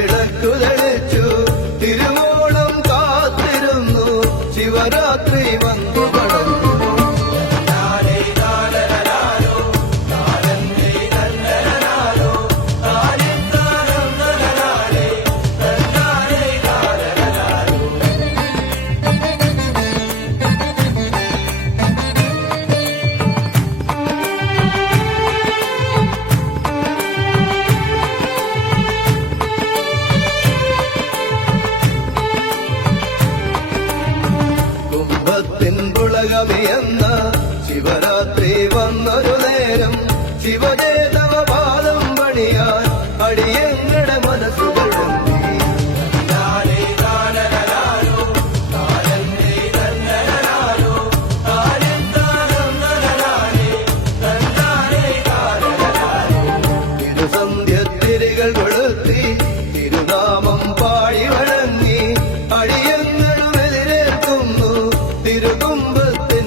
വിളക്കു തെളിച്ചു തിരുവോണം കാത്തിരുന്നു ശിവരാത്രി വന്നു കടന്നു. എന്ന ശിവരാത്രി വന്നൊരു നേരം ശിവജേതവ പാദം പണിയാൻ അടിയങ്ങളുടെ മനസ്സുകൾ തിരുസന്ധ്യത്തിരികൾ കൊളുത്തി തിരുനാമം പാടി വഴങ്ങി അടിയങ്ങളും എതിരേൽക്കുന്നു തിരുകുമ്പത്തെ